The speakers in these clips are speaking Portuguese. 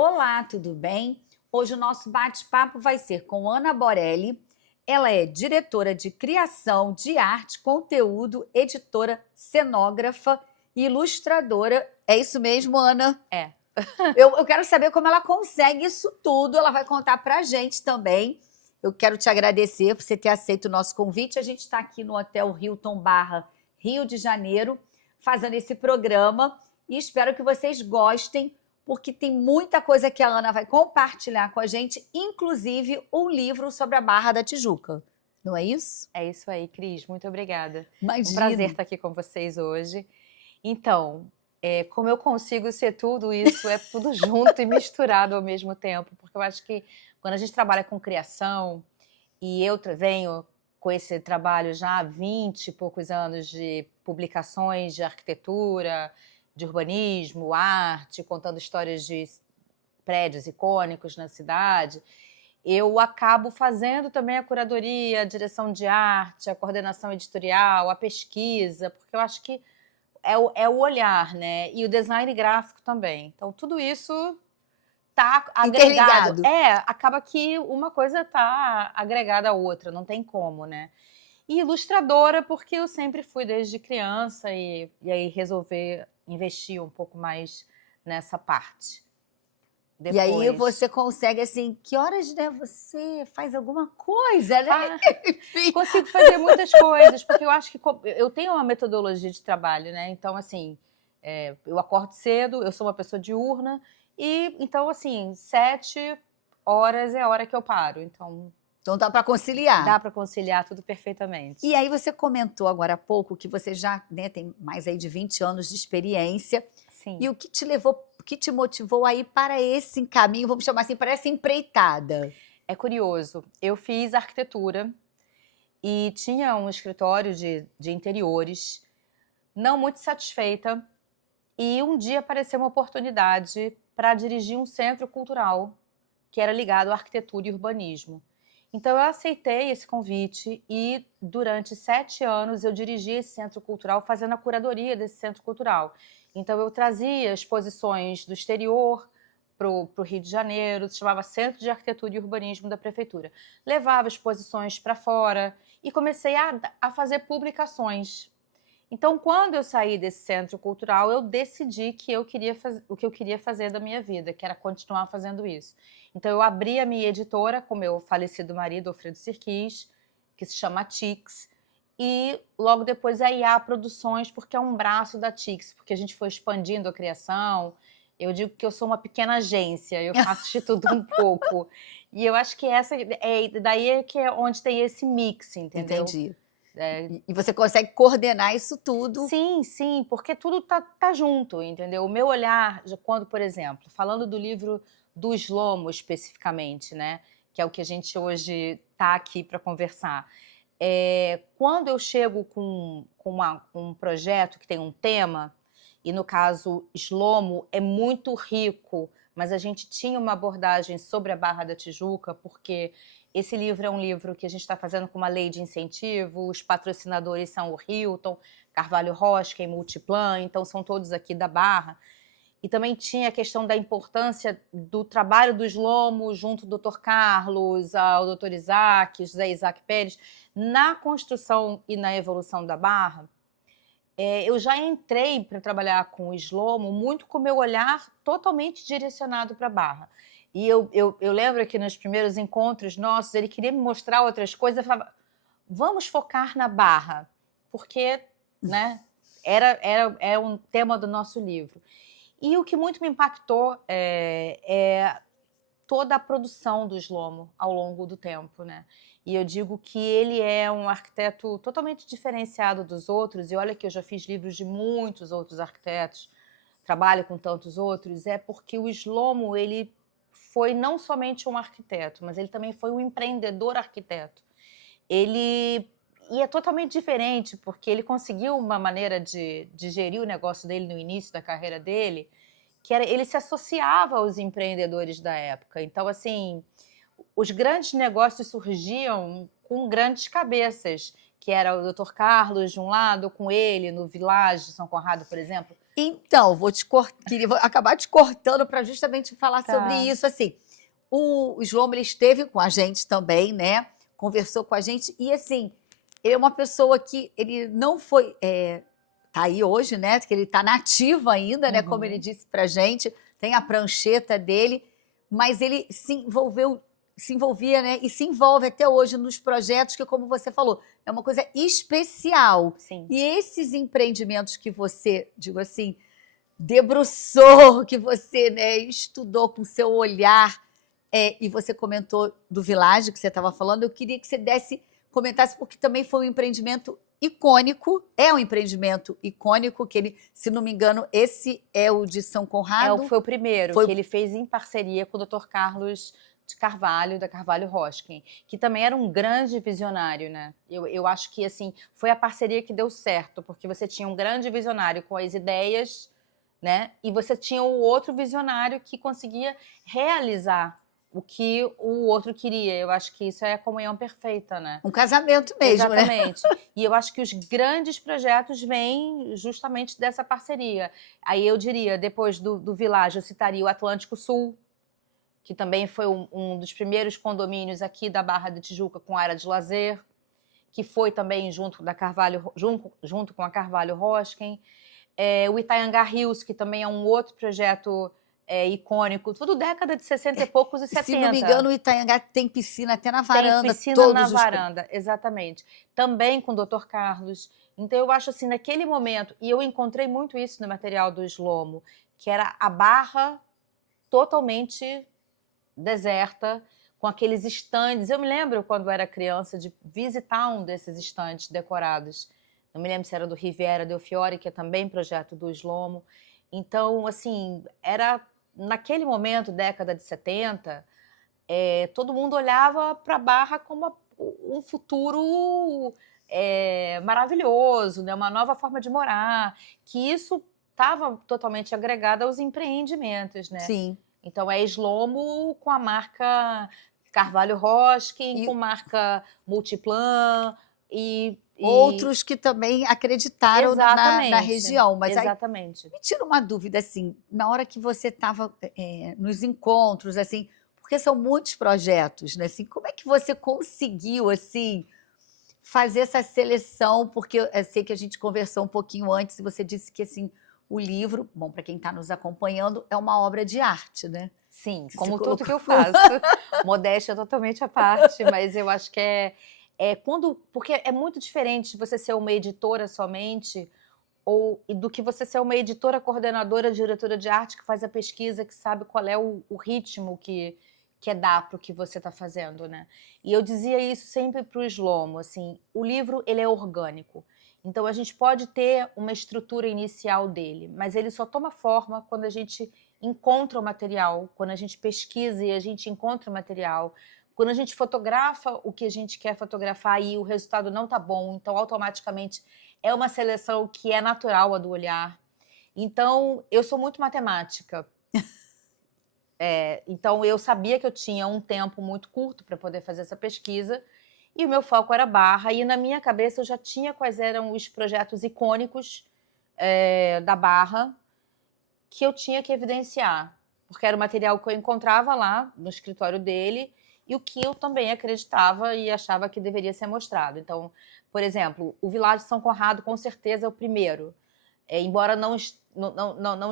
Olá, tudo bem? Hoje o nosso bate-papo vai ser com Ana Borelli. Ela é diretora de criação de arte, conteúdo, editora, cenógrafa e ilustradora. É isso mesmo, Ana? É. Eu quero saber como ela consegue isso tudo. Ela vai contar para a gente também. Eu quero te agradecer por você ter aceito o nosso convite. A gente está aqui no Hotel Hilton Barra, Rio de Janeiro, fazendo esse programa e espero que vocês gostem, porque tem muita coisa que a Ana vai compartilhar com a gente, inclusive um livro sobre a Barra da Tijuca. Não é isso? É isso aí, Cris. Muito obrigada. Imagina. Um prazer estar aqui com vocês hoje. Então, como eu consigo ser tudo isso, é tudo junto e misturado ao mesmo tempo, porque eu acho que quando a gente trabalha com criação, e eu venho com esse trabalho já há 20 e poucos anos de publicações de arquitetura, de urbanismo, arte, contando histórias de prédios icônicos na cidade, eu acabo fazendo também a curadoria, a direção de arte, a coordenação editorial, a pesquisa, porque eu acho que é o olhar, né? E o design gráfico também. Então, tudo isso tá agregado. Acaba que uma coisa tá agregada à outra, não tem como, né? E ilustradora, porque eu sempre fui desde criança e aí resolver investir um pouco mais nessa parte. Depois. E aí você consegue, assim, que horas, né, você faz alguma coisa, né? Consigo fazer muitas coisas, porque eu acho que eu tenho uma metodologia de trabalho, né? Então, assim, eu acordo cedo, eu sou uma pessoa diurna, e então, assim, 7 horas é a hora que eu paro. Então dá para conciliar. Dá para conciliar tudo perfeitamente. E aí você comentou agora há pouco que você já, né, tem mais aí de 20 anos de experiência. Sim. E o que te levou, o que te motivou aí para esse caminho, vamos chamar assim, para essa empreitada? É curioso. Eu fiz arquitetura e tinha um escritório de interiores, não muito satisfeita, e um dia apareceu uma oportunidade para dirigir um centro cultural que era ligado à arquitetura e urbanismo. Então eu aceitei esse convite e durante 7 anos eu dirigi esse centro cultural fazendo a curadoria desse centro cultural. Então eu trazia exposições do exterior para o Rio de Janeiro, se chamava Centro de Arquitetura e Urbanismo da Prefeitura. Levava exposições para fora e comecei a fazer publicações. Então, quando eu saí desse centro cultural, eu decidi que o que eu queria fazer da minha vida, que era continuar fazendo isso. Então, eu abri a minha editora com meu falecido marido, Alfredo Sirquis, que se chama Tix, e logo depois a IA Produções, porque é um braço da Tix, porque a gente foi expandindo a criação. Eu digo que eu sou uma pequena agência, eu faço de tudo um pouco. E eu acho que daí que é onde tem esse mix, entendeu? Entendi. E você consegue coordenar isso tudo? Sim, sim, porque tudo tá junto, entendeu? O meu olhar, quando, por exemplo, falando do livro do Slomo especificamente, né, que é o que a gente hoje está aqui para conversar, quando eu chego com um projeto que tem um tema, e no caso Slomo é muito rico, mas a gente tinha uma abordagem sobre a Barra da Tijuca, porque esse livro é um livro que a gente está fazendo com uma lei de incentivo, os patrocinadores são o Hilton, Carvalho Rocha e Multiplan, então são todos aqui da Barra. E também tinha a questão da importância do trabalho do Slomo junto ao Dr. Carlos, ao Dr. Isaac, José Isaac Pérez, na construção e na evolução da Barra. Eu já entrei para trabalhar com o Slomo muito com o meu olhar totalmente direcionado para a Barra. E eu lembro que nos primeiros encontros nossos, ele queria me mostrar outras coisas, eu falava, vamos focar na Barra, porque, né, era um tema do nosso livro. E o que muito me impactou é toda a produção do Slomo ao longo do tempo, né? E eu digo que ele é um arquiteto totalmente diferenciado dos outros, e olha que eu já fiz livros de muitos outros arquitetos, trabalho com tantos outros, é porque o Slomo, ele foi não somente um arquiteto, mas ele também foi um empreendedor arquiteto. E é totalmente diferente, porque ele conseguiu uma maneira de gerir o negócio dele no início da carreira dele, que ele se associava aos empreendedores da época. Então, assim, os grandes negócios surgiam com grandes cabeças que era o Dr. Carlos de um lado, com ele no Village São Conrado, por exemplo? Então, vou acabar te cortando para justamente falar sobre Tá. isso. Assim, o João, ele esteve com a gente também, né? Conversou com a gente e assim, ele é uma pessoa que ele não foi, tá aí hoje, né? Que ele tá nativo ainda, né? Como ele disse pra gente, tem a prancheta dele, mas ele se envolvia, né? E se envolve até hoje nos projetos que, como você falou, é uma coisa especial. Sim. E esses empreendimentos que você, digo assim, debruçou, que você, né, estudou com seu olhar, e você comentou do Village que você estava falando, eu queria que você comentasse, porque também foi um empreendimento icônico, é um empreendimento icônico, que ele, se não me engano, esse é o de São Conrado. Foi o primeiro que ele fez em parceria com o Dr. Carlos de Carvalho, da Carvalho Hosking, que também era um grande visionário, né? Eu acho que, assim, foi a parceria que deu certo, porque você tinha um grande visionário com as ideias, né? E você tinha o outro visionário que conseguia realizar o que o outro queria. Eu acho que isso é a comunhão perfeita, né? Um casamento mesmo, exatamente. Né? E eu acho que os grandes projetos vêm justamente dessa parceria. Aí eu diria, depois do Village, eu citaria o Atlântico Sul, que também foi um dos primeiros condomínios aqui da Barra da Tijuca com área de lazer, que foi também junto com a Carvalho Hosking. O Itaianga Hills, que também é um outro projeto icônico, tudo década de 60 e poucos e 70. Se não me engano, o Itaianga tem piscina até na varanda. Tem piscina na varanda, exatamente. Também com o Dr. Carlos. Então, eu acho assim, naquele momento, e eu encontrei muito isso no material do Slomo, que era a Barra totalmente deserta, com aqueles estandes. Eu me lembro, quando eu era criança, de visitar um desses estandes decorados. Não me lembro se era do Riviera del Fiore, que é também projeto do Slomo. Então, assim, era naquele momento, década de 70, todo mundo olhava para a Barra como um futuro maravilhoso, né? Uma nova forma de morar, que isso estava totalmente agregado aos empreendimentos, né? Sim. Então, é Slomo com a marca Carvalho Hosking, com marca Multiplan e outros que também acreditaram na região. Mas exatamente. Aí, me tira uma dúvida, assim, na hora que você estava nos encontros, assim, porque são muitos projetos, né? Assim, como é que você conseguiu, assim, fazer essa seleção? Porque eu sei que a gente conversou um pouquinho antes e você disse que, assim, o livro, bom, para quem está nos acompanhando, é uma obra de arte, né? Sim, como tudo que eu faço. Modéstia totalmente à parte, mas eu acho que porque é muito diferente você ser uma editora somente do que você ser uma editora, coordenadora, diretora de arte que faz a pesquisa, que sabe qual é o ritmo que dar para o que você está fazendo, né? E eu dizia isso sempre para o Slomo, assim, o livro ele é orgânico. Então, a gente pode ter uma estrutura inicial dele, mas ele só toma forma quando a gente encontra o material, quando a gente pesquisa e a gente encontra o material, quando a gente fotografa o que a gente quer fotografar e o resultado não está bom, então, automaticamente, é uma seleção que é natural a do olhar. Então, eu sou muito matemática. Então, eu sabia que eu tinha um tempo muito curto para poder fazer essa pesquisa, e o meu foco era Barra, e na minha cabeça eu já tinha quais eram os projetos icônicos da Barra que eu tinha que evidenciar, porque era o material que eu encontrava lá no escritório dele e o que eu também acreditava e achava que deveria ser mostrado. Então, por exemplo, o Village São Conrado com certeza é o primeiro, embora não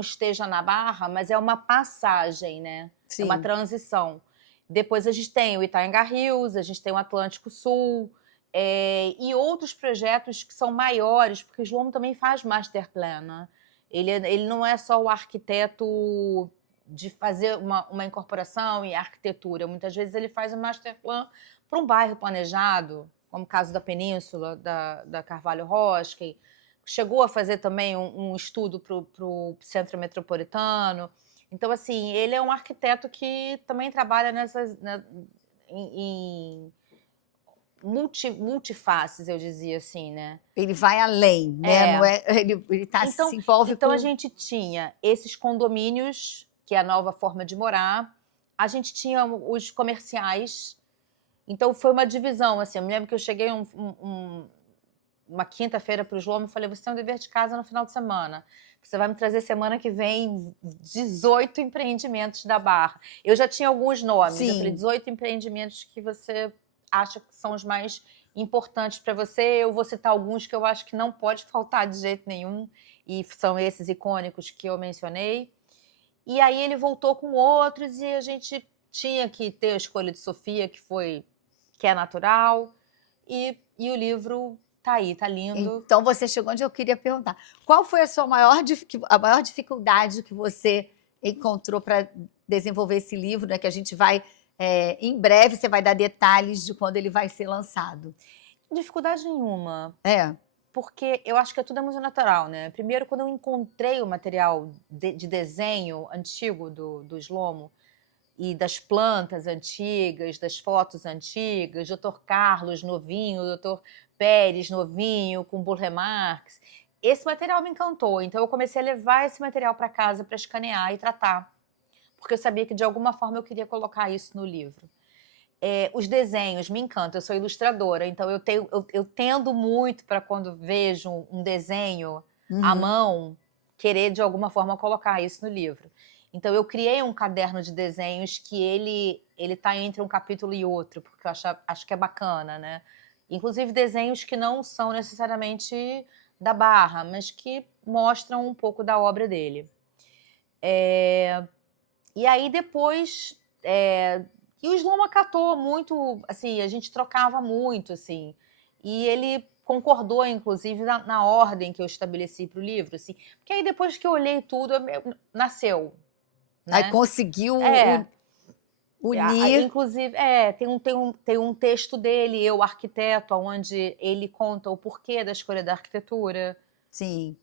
esteja na Barra, mas é uma passagem, né? Sim. É uma transição. Depois a gente tem o Itaianga Hills, a gente tem o Atlântico Sul e outros projetos que são maiores, porque o Slomo também faz master plan, né? Ele não é só o arquiteto de fazer uma incorporação e arquitetura. Muitas vezes ele faz um master plan para um bairro planejado, como o caso da Península, da Carvalho Hosking. Chegou a fazer também um estudo para o Centro Metropolitano. Então, assim, ele é um arquiteto que também trabalha em multifaces, eu dizia assim, né? Ele vai além, né? Não é, ele se envolve Então, a gente tinha esses condomínios, que é a nova forma de morar. A gente tinha os comerciais. Então, foi uma divisão, assim. Eu me lembro que eu cheguei uma quinta-feira para o João, eu falei, você tem um dever de casa no final de semana. Você vai me trazer semana que vem 18 empreendimentos da Barra. Eu já tinha alguns nomes. Sim. Eu falei, 18 empreendimentos que você acha que são os mais importantes para você. Eu vou citar alguns que eu acho que não pode faltar de jeito nenhum. E são esses icônicos que eu mencionei. E aí ele voltou com outros e a gente tinha que ter a escolha de Sofia, que é natural. E o livro tá aí, tá lindo. Então você chegou onde eu queria perguntar. Qual foi a maior dificuldade que você encontrou para desenvolver esse livro, né? Que a gente vai, em breve, você vai dar detalhes de quando ele vai ser lançado. Dificuldade nenhuma. É. Porque eu acho que tudo é muito natural, né? Primeiro, quando eu encontrei o material de desenho antigo do Slomo, e das plantas antigas, das fotos antigas, Dr. Carlos novinho, Dr. Pérez novinho, com burle marx. Esse material me encantou, então eu comecei a levar esse material para casa para escanear e tratar, porque eu sabia que de alguma forma eu queria colocar isso no livro. Os desenhos me encantam, eu sou ilustradora, então eu tendo muito para quando vejo um desenho à mão, querer de alguma forma colocar isso no livro. Então, eu criei um caderno de desenhos que ele tá entre um capítulo e outro, porque eu acho que é bacana, né? Inclusive, desenhos que não são necessariamente da Barra, mas que mostram um pouco da obra dele. E aí, depois... E o Slomo acatou muito, assim, a gente trocava muito, assim. E ele concordou, inclusive, na ordem que eu estabeleci para o livro, assim. Porque aí, depois que eu olhei tudo, nasceu. Né? Aí conseguiu unir. Inclusive, tem um texto dele, Eu, Arquiteto, onde ele conta o porquê da escolha da arquitetura. Sim.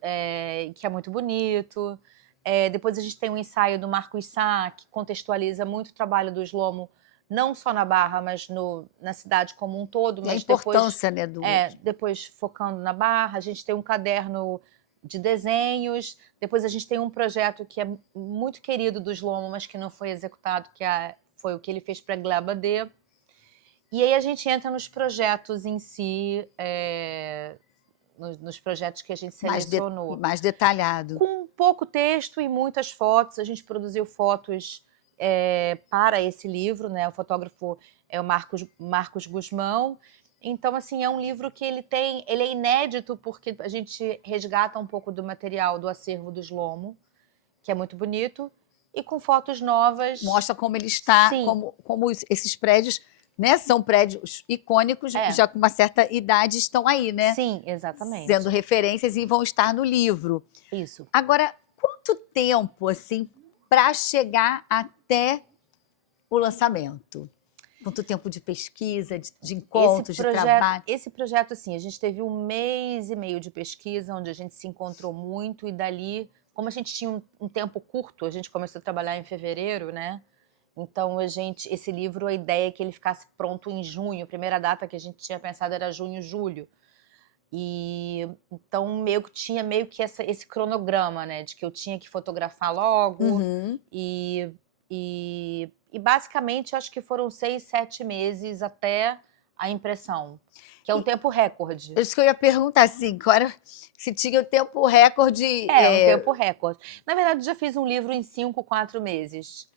Que é muito bonito. Depois a gente tem um ensaio do Marcos Sá, que contextualiza muito o trabalho do Slomo, não só na Barra, mas na cidade como um todo. Mas a importância, né, depois focando na Barra. A gente tem um caderno de desenhos. Depois a gente tem um projeto que é muito querido do Slomo, mas que não foi executado, que foi o que ele fez para a Gleba D. E aí a gente entra nos projetos em si, nos projetos que a gente selecionou. Mais detalhado. Com pouco texto e muitas fotos. A gente produziu fotos para esse livro, né? O fotógrafo é o Marcos Guzmão. Então, assim, é um livro que ele é inédito porque a gente resgata um pouco do material do acervo do Slomo, que é muito bonito, e com fotos novas. Mostra como ele está, como esses prédios, né, são prédios icônicos, já com uma certa idade estão aí, né? Sim, exatamente. Sendo referências e vão estar no livro. Isso. Agora, quanto tempo, assim, para chegar até o lançamento? Quanto tempo de pesquisa, de encontros, de trabalho? Esse projeto, assim, a gente teve 1 mês e meio de pesquisa, onde a gente se encontrou muito, e dali, como a gente tinha um tempo curto, a gente começou a trabalhar em fevereiro, né? Então, esse livro, a ideia é que ele ficasse pronto em junho. A primeira data que a gente tinha pensado era junho, julho. E então, tinha meio que esse cronograma, né? De que eu tinha que fotografar logo. E basicamente, acho que foram 6, 7 meses até a impressão, que é um tempo recorde. Isso que eu ia perguntar, assim, se tinha o tempo recorde... um tempo recorde. Na verdade, já fiz um livro em 5, 4 meses.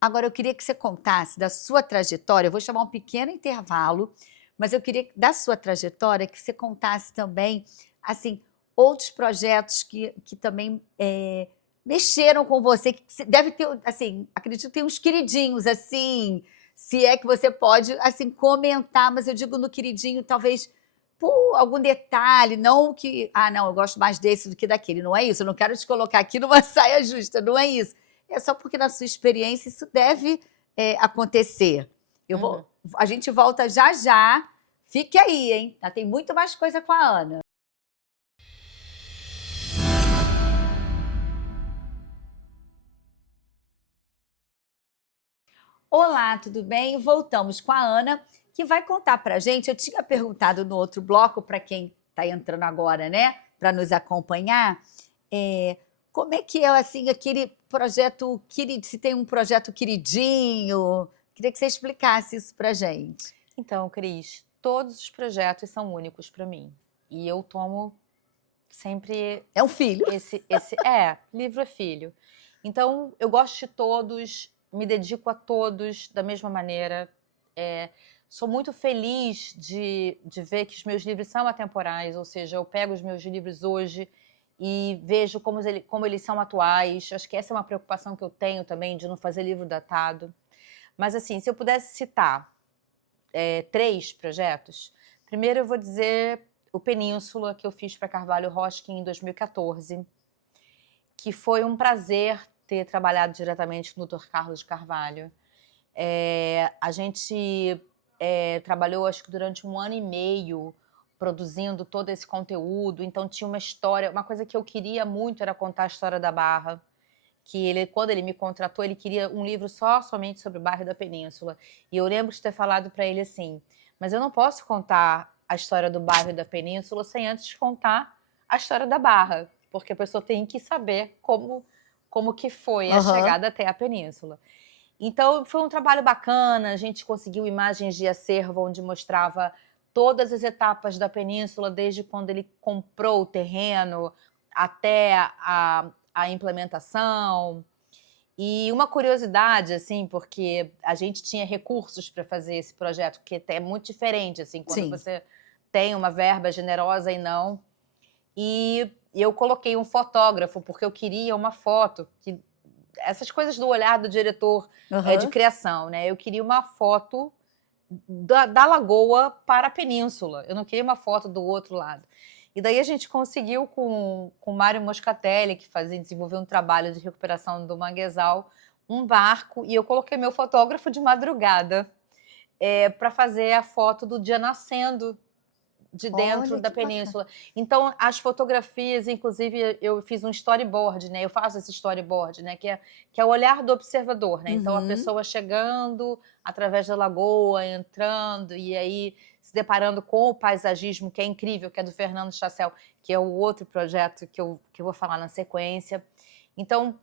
Agora, eu queria que você contasse da sua trajetória. Eu vou chamar um pequeno intervalo, mas eu queria, da sua trajetória, que você contasse também, assim, outros projetos que também... mexeram com você, que deve ter, assim, acredito que tem uns queridinhos, assim, se é que você pode, assim, comentar, mas eu digo no queridinho, talvez, por algum detalhe, não que, não, eu gosto mais desse do que daquele, não é isso, eu não quero te colocar aqui numa saia justa, não é isso, é só porque na sua experiência isso deve acontecer. A gente volta já já, fique aí, hein, tem muito mais coisa com a Ana. Olá, tudo bem? Voltamos com a Ana, que vai contar para a gente. Eu tinha perguntado no outro bloco, para quem está entrando agora, né, para nos acompanhar, como é que é, assim, aquele projeto, se tem um projeto queridinho. Queria que você explicasse isso para a gente. Então, Cris, todos os projetos são únicos para mim. E eu tomo sempre É um filho. livro é filho. Então, eu gosto de todos, me dedico a todos da mesma maneira. Sou muito feliz de ver que os meus livros são atemporais, ou seja, eu pego os meus livros hoje e vejo como eles são atuais. Acho que essa é uma preocupação que eu tenho também, de não fazer livro datado. Mas, assim, se eu pudesse citar 3 projetos, primeiro eu vou dizer o Península, que eu fiz para Carvalho Hoskin em 2014, que foi um prazer ter trabalhado diretamente com o Dr. Carlos de Carvalho. A gente trabalhou, acho que durante 1 ano e meio, produzindo todo esse conteúdo. Então tinha uma história, uma coisa que eu queria muito era contar a história da Barra, que quando ele me contratou, ele queria um livro somente sobre o bairro da Península. E eu lembro de ter falado para ele assim, mas eu não posso contar a história do bairro da Península sem antes contar a história da Barra, porque a pessoa tem que saber como que foi a chegada até a Península. Então, foi um trabalho bacana, a gente conseguiu imagens de acervo onde mostrava todas as etapas da Península, desde quando ele comprou o terreno até a implementação. E uma curiosidade, assim, porque a gente tinha recursos para fazer esse projeto, que é muito diferente, assim, quando você tem uma verba generosa e não. E eu coloquei um fotógrafo, porque eu queria uma foto que... Essas coisas do olhar do diretor de criação, né? Eu queria uma foto da lagoa para a península. Eu não queria uma foto do outro lado. E daí a gente conseguiu com o Mário Moscatelli, que desenvolveu um trabalho de recuperação do manguezal, um barco, e eu coloquei meu fotógrafo de madrugada para fazer a foto do dia nascendo de dentro da península. Bacana. Então, as fotografias, inclusive, eu fiz um storyboard, né? Eu faço esse storyboard, né? Que é o olhar do observador, né? Então, a pessoa chegando através da lagoa, entrando, e aí se deparando com o paisagismo, que é incrível, que é do Fernando Chassel, que é o outro projeto que eu vou falar na sequência. Então,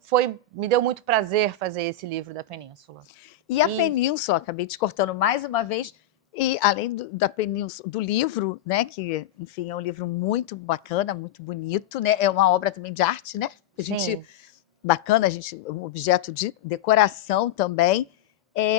me deu muito prazer fazer esse livro da Península. E a Península, acabei te cortando mais uma vez, e além da Península, do livro, né, que, enfim, é um livro muito bacana, muito bonito, né, é uma obra também de arte, né, bacana, um objeto de decoração também,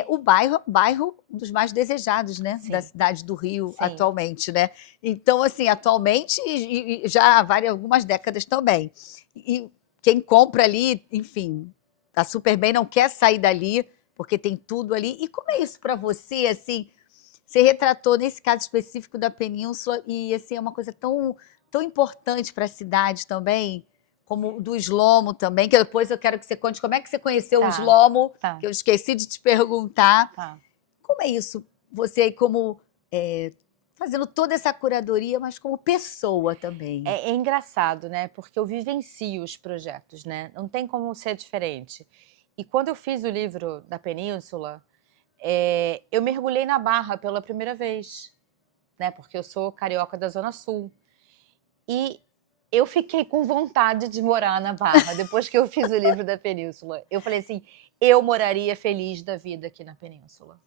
o bairro um dos mais desejados, né, da cidade do Rio atualmente, né, então, assim, atualmente e já há algumas décadas também, e quem compra ali, enfim, tá super bem, não quer sair dali, porque tem tudo ali, e como é isso para você, assim? Você retratou, nesse caso específico da Península, e assim, é uma coisa tão, tão importante para a cidade também, como do Slomo também, que depois eu quero que você conte como é que você conheceu o Slomo, que eu esqueci de te perguntar. Como é isso? Você aí como fazendo toda essa curadoria, mas como pessoa também. É engraçado, né? Porque eu vivencio os projetos, né? Não tem como ser diferente. E quando eu fiz o livro da Península, eu mergulhei na Barra pela primeira vez, né? Porque eu sou carioca da Zona Sul. E eu fiquei com vontade de morar na Barra, depois que eu fiz o livro da Península. Eu falei assim, eu moraria feliz da vida aqui na Península.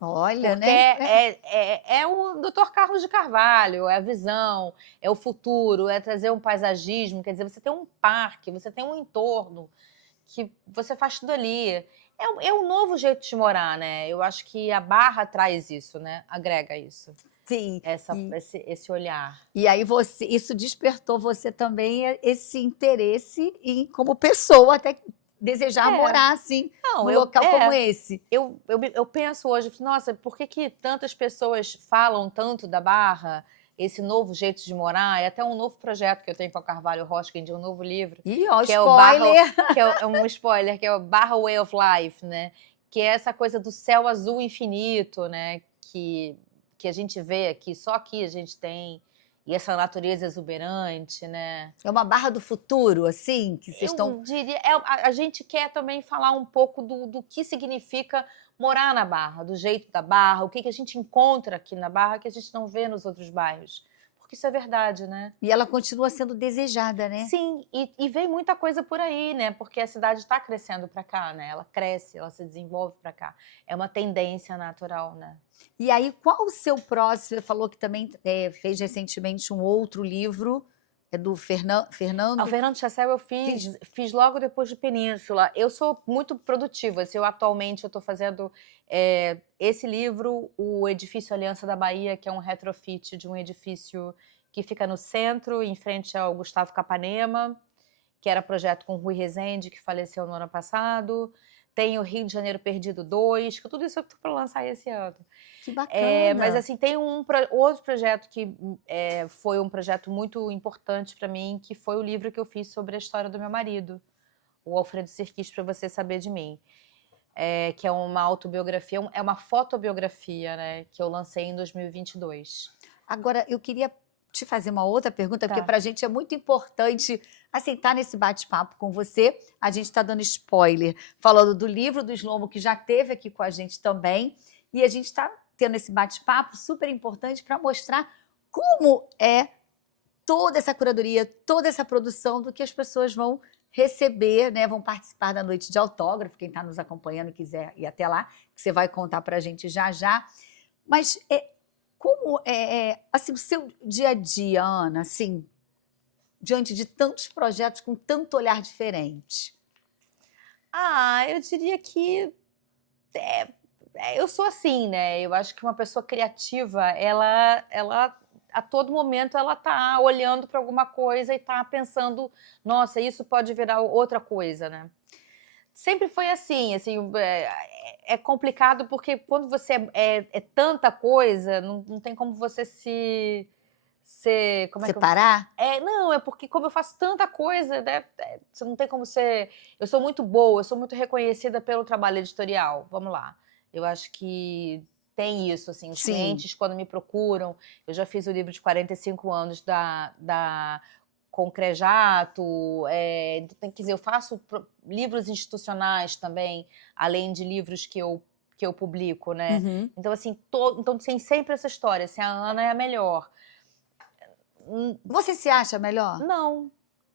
Olha, porque né? É o Dr. Carlos de Carvalho, é a visão, é o futuro, é trazer um paisagismo, quer dizer, você tem um parque, você tem um entorno que você faz tudo ali. É um novo jeito de morar, né? Eu acho que a Barra traz isso, né? Agrega isso. Sim. Esse olhar. E aí isso despertou você também esse interesse em, como pessoa, até desejar morar assim, num local como esse. Eu penso hoje, nossa, por que tantas pessoas falam tanto da Barra, esse novo jeito de morar? É até um novo projeto que eu tenho com a Carvalho Hoskin, de um novo livro. Ih, ó, que spoiler! É um spoiler, que é o Barra Way of Life, né? Que é essa coisa do céu azul infinito, né? Que a gente vê aqui, só aqui a gente tem. E essa natureza exuberante, né? É uma Barra do futuro, assim, que vocês estão... Eu diria, a gente quer também falar um pouco do que significa morar na Barra, do jeito da Barra, o que a gente encontra aqui na Barra que a gente não vê nos outros bairros. porque isso é verdade, né? E ela continua sendo desejada, né? Sim, e vem muita coisa por aí, né? Porque a cidade está crescendo para cá, né? Ela cresce, ela se desenvolve para cá. É uma tendência natural, né? E aí, qual o seu próximo? Você falou que também fez recentemente um outro livro, é do O Fernando. Fernando Chassel eu fiz logo depois de Península. Eu sou muito produtiva. Atualmente eu estou fazendo esse livro, o Edifício Aliança da Bahia, que é um retrofit de um edifício que fica no centro, em frente ao Gustavo Capanema, que era projeto com Rui Rezende, que faleceu no ano passado. Tem o Rio de Janeiro Perdido 2, que tudo isso eu estou para lançar esse ano. Que bacana! Mas assim, tem outro projeto que foi um projeto muito importante para mim, que foi o livro que eu fiz sobre a história do meu marido, o Alfredo Serquis, Para Você Saber de Mim. Que é uma autobiografia, é uma fotobiografia, né, que eu lancei em 2022. Agora, eu queria te fazer uma outra pergunta, porque Tá. para a gente é muito importante aceitar nesse bate-papo com você. A gente está dando spoiler, falando do livro do Slomo, que já esteve aqui com a gente também, e a gente está tendo esse bate-papo super importante para mostrar como é toda essa curadoria, toda essa produção do que as pessoas vão receber, né? Vão participar da noite de autógrafo, quem está nos acompanhando e quiser ir até lá, que você vai contar para a gente já já. Mas como assim, o seu dia a dia, Ana, assim, diante de tantos projetos com tanto olhar diferente? Eu diria que eu sou assim, né? Eu acho que uma pessoa criativa, ela a todo momento ela tá olhando para alguma coisa e tá pensando, nossa, isso pode virar outra coisa, né? Sempre foi assim, é complicado porque quando você é tanta coisa, não tem como você como separar? Não, é porque como eu faço tanta coisa, né, você não tem como ser... Eu sou muito boa, eu sou muito reconhecida pelo trabalho editorial, vamos lá. Eu acho que tem isso, assim, os clientes quando me procuram, eu já fiz o livro de 45 anos da Concrejato, quer dizer, eu faço livros institucionais também, além de livros que eu publico, né? Uhum. Então, assim, então tem sempre essa história, assim, a Ana é a melhor. Você se acha melhor? Não,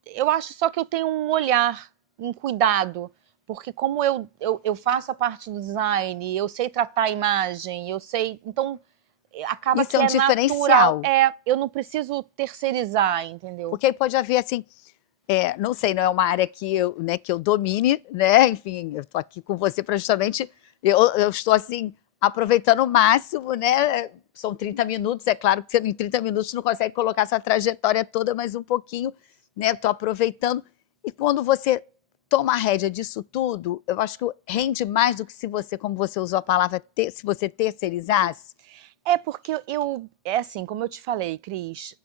eu acho só que eu tenho um olhar, um cuidado, porque como eu faço a parte do design, eu sei tratar a imagem, eu sei, então acaba Isso que é um diferencial. natural. Eu não preciso terceirizar, entendeu? Porque aí pode haver, assim, não sei, não é uma área que eu domine, né? Enfim, eu estou aqui com você para justamente... Eu estou, assim, aproveitando o máximo, né? São 30 minutos, é claro que você em 30 minutos não consegue colocar sua trajetória toda, mas um pouquinho, né? Estou aproveitando. E quando você toma a rédea disso tudo, eu acho que rende mais do que se você, como você usou a palavra, se você terceirizasse. Porque assim, como eu te falei, Cris,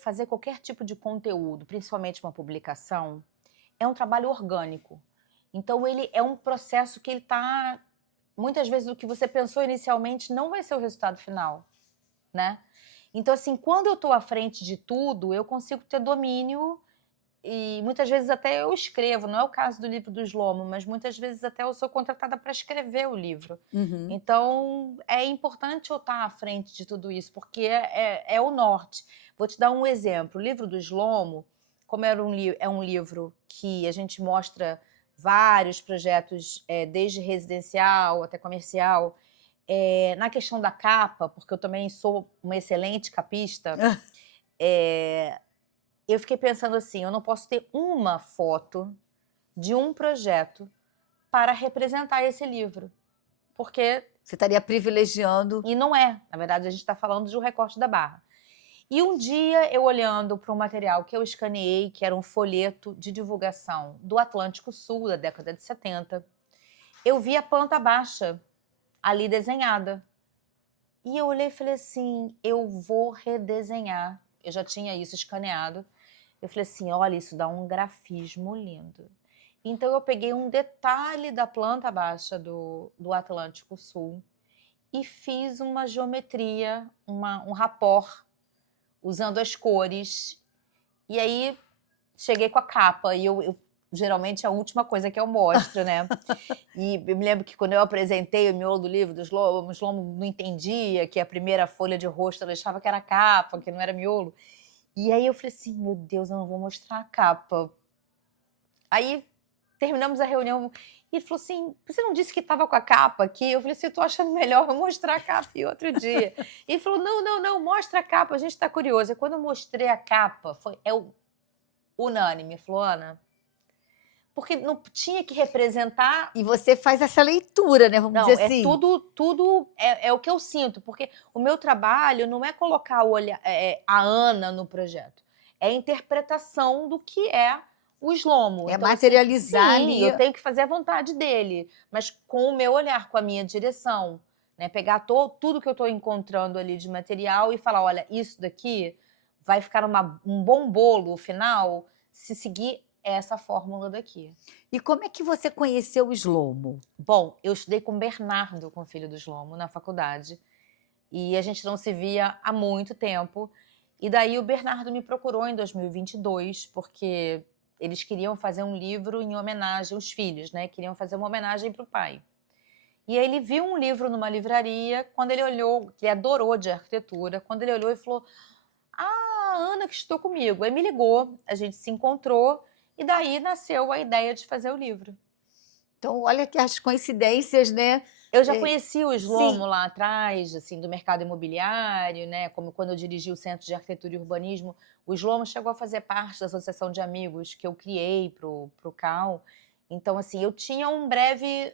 fazer qualquer tipo de conteúdo, principalmente uma publicação, é um trabalho orgânico. Então, ele é um processo que ele tá... Muitas vezes o que você pensou inicialmente não vai ser o resultado final, né? Então, assim, quando eu tô à frente de tudo, eu consigo ter domínio e muitas vezes até eu escrevo. Não é o caso do livro do Slomo, mas muitas vezes até eu sou contratada para escrever o livro. Uhum. Então, é importante eu estar à frente de tudo isso, porque é o norte. Vou te dar um exemplo. O livro do Slomo, como é um livro que a gente mostra vários projetos, desde residencial até comercial, na questão da capa, porque eu também sou uma excelente capista, eu fiquei pensando assim, eu não posso ter uma foto de um projeto para representar esse livro, porque... Você estaria privilegiando... E não é, na verdade a gente está falando de um recorte da barra. E um dia, eu olhando para um material que eu escaneei, que era um folheto de divulgação do Atlântico Sul, da década de 70, eu vi a planta baixa ali desenhada. E eu olhei e falei assim, eu vou redesenhar. Eu já tinha isso escaneado. Eu falei assim, olha, isso dá um grafismo lindo. Então, eu peguei um detalhe da planta baixa do Atlântico Sul e fiz uma geometria, um rapport, usando as cores, e aí cheguei com a capa, e eu geralmente é a última coisa que eu mostro, né? E eu me lembro que quando eu apresentei o miolo do livro do Slomo, o Slomo não entendia que a primeira folha de rosto ela achava que era capa, que não era miolo. E aí eu falei assim, meu Deus, eu não vou mostrar a capa. Aí terminamos a reunião e ele falou assim, você não disse que estava com a capa aqui? Eu falei assim, eu tô achando melhor eu mostrar a capa em outro dia. E ele falou, não, mostra a capa, a gente tá curioso. E quando eu mostrei a capa, unânime, falou, Ana, porque não tinha que representar. E você faz essa leitura, né? Vamos dizer assim. Tudo é o que eu sinto, porque o meu trabalho não é colocar a Ana no projeto, é a interpretação do que é o Slomo. É então, materializar assim, ali. eu tenho que fazer a vontade dele, mas com o meu olhar, com a minha direção, né? Pegar tudo que eu estou encontrando ali de material e falar, olha, isso daqui vai ficar um bom bolo final se seguir essa fórmula daqui. E como é que você conheceu o Slomo? Bom, eu estudei com o Bernardo, com o filho do Slomo, na faculdade. E a gente não se via há muito tempo. E daí o Bernardo me procurou em 2022, porque eles queriam fazer um livro em homenagem aos filhos, né? Queriam fazer uma homenagem para o pai. E aí ele viu um livro numa livraria, quando ele olhou, que ele adorou de arquitetura, quando ele olhou e falou, a Ana que estudou comigo. Aí me ligou, a gente se encontrou, e daí nasceu a ideia de fazer o livro. Então, olha que as coincidências, né? Eu já conheci o Slomo lá atrás, assim, do mercado imobiliário, né? Como quando eu dirigi o Centro de Arquitetura e Urbanismo, o Slomo chegou a fazer parte da associação de amigos que eu criei pro CAL. Então, assim, eu tinha um breve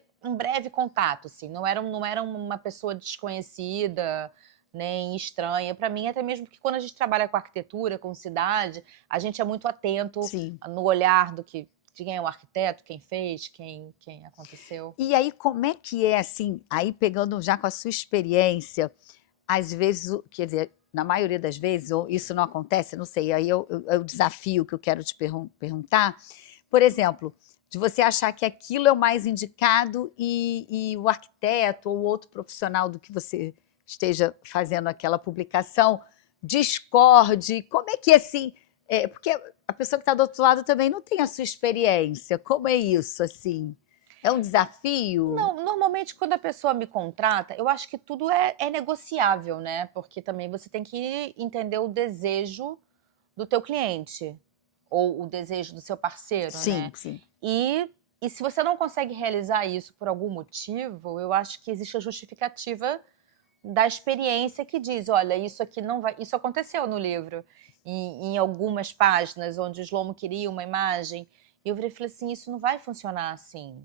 contato, assim, não era uma pessoa desconhecida, nem estranha. Para mim, até mesmo que quando a gente trabalha com arquitetura, com cidade, a gente é muito atento no olhar do que de quem é o arquiteto, quem fez, quem aconteceu. E aí, como é que é, assim, aí pegando já com a sua experiência, às vezes, quer dizer, na maioria das vezes, ou isso não acontece, não sei, aí é o desafio que eu quero te perguntar, por exemplo, de você achar que aquilo é o mais indicado e o arquiteto ou outro profissional do que você esteja fazendo aquela publicação discorde, como é que, assim, porque a pessoa que está do outro lado também não tem a sua experiência. Como é isso, assim? É um desafio? Não, normalmente quando a pessoa me contrata, eu acho que tudo é negociável, né? Porque também você tem que entender o desejo do teu cliente ou o desejo do seu parceiro, né? Sim. E se você não consegue realizar isso por algum motivo, eu acho que existe a justificativa da experiência que diz, olha, isso aqui não vai... Isso aconteceu no livro. Em algumas páginas onde o Slomo queria uma imagem, eu virei e falei assim, isso não vai funcionar assim.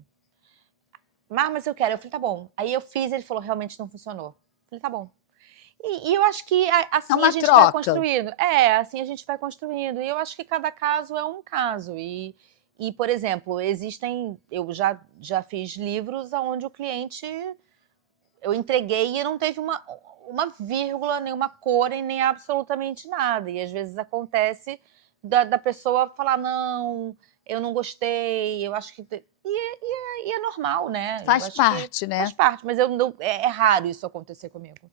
Mas eu quero. Eu falei, tá bom. Aí eu fiz, ele falou, realmente não funcionou. Eu falei, tá bom. E eu acho que assim a gente vai construindo. Assim a gente vai construindo. E eu acho que cada caso é um caso. E por exemplo, eu já fiz livros onde o cliente, eu entreguei e não teve uma vírgula, nem uma cor, nem absolutamente nada. E às vezes acontece da pessoa falar, não, eu não gostei, eu acho que... E é normal, né? Faz parte, né? Faz parte, mas é raro isso acontecer comigo.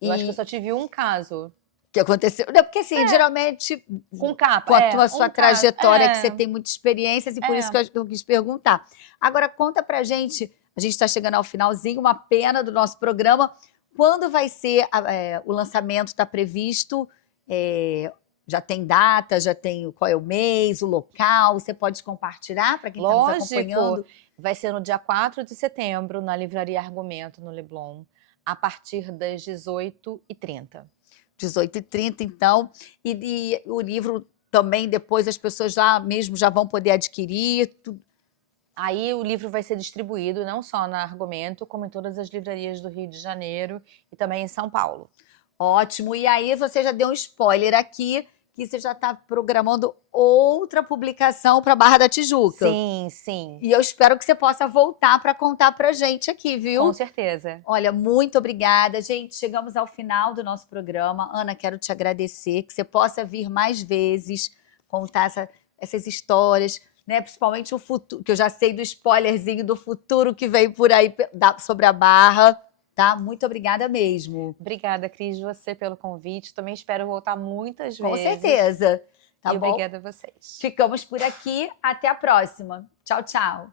Eu acho que eu só tive um caso. Que aconteceu? Não, porque assim, geralmente... Com capa. Com a sua trajetória, que você tem muitas experiências, e por isso que eu quis perguntar. Agora, conta pra gente, a gente está chegando ao finalzinho, uma pena do nosso programa. Quando vai ser o lançamento? Está previsto? Já tem data? Já tem qual é o mês, o local? Você pode compartilhar para quem está nos acompanhando? Vai ser no dia 4 de setembro, na Livraria Argumento, no Leblon, a partir das 18h30. 18h30, então. E o livro também, depois as pessoas já vão poder adquirir? Aí o livro vai ser distribuído não só na Argumento, como em todas as livrarias do Rio de Janeiro e também em São Paulo. Ótimo. E aí você já deu um spoiler aqui, que você já está programando outra publicação para Barra da Tijuca. Sim. E eu espero que você possa voltar para contar para a gente aqui, viu? Com certeza. Olha, muito obrigada. Gente, chegamos ao final do nosso programa. Ana, quero te agradecer, que você possa vir mais vezes, contar essas histórias, né? Principalmente o futuro, que eu já sei do spoilerzinho do futuro que vem por aí sobre a Barra. Tá? Muito obrigada mesmo. Obrigada, Cris, você pelo convite. Também espero voltar muitas vezes. Com certeza. Tá bom? Obrigada a vocês. Ficamos por aqui. Até a próxima. Tchau, tchau.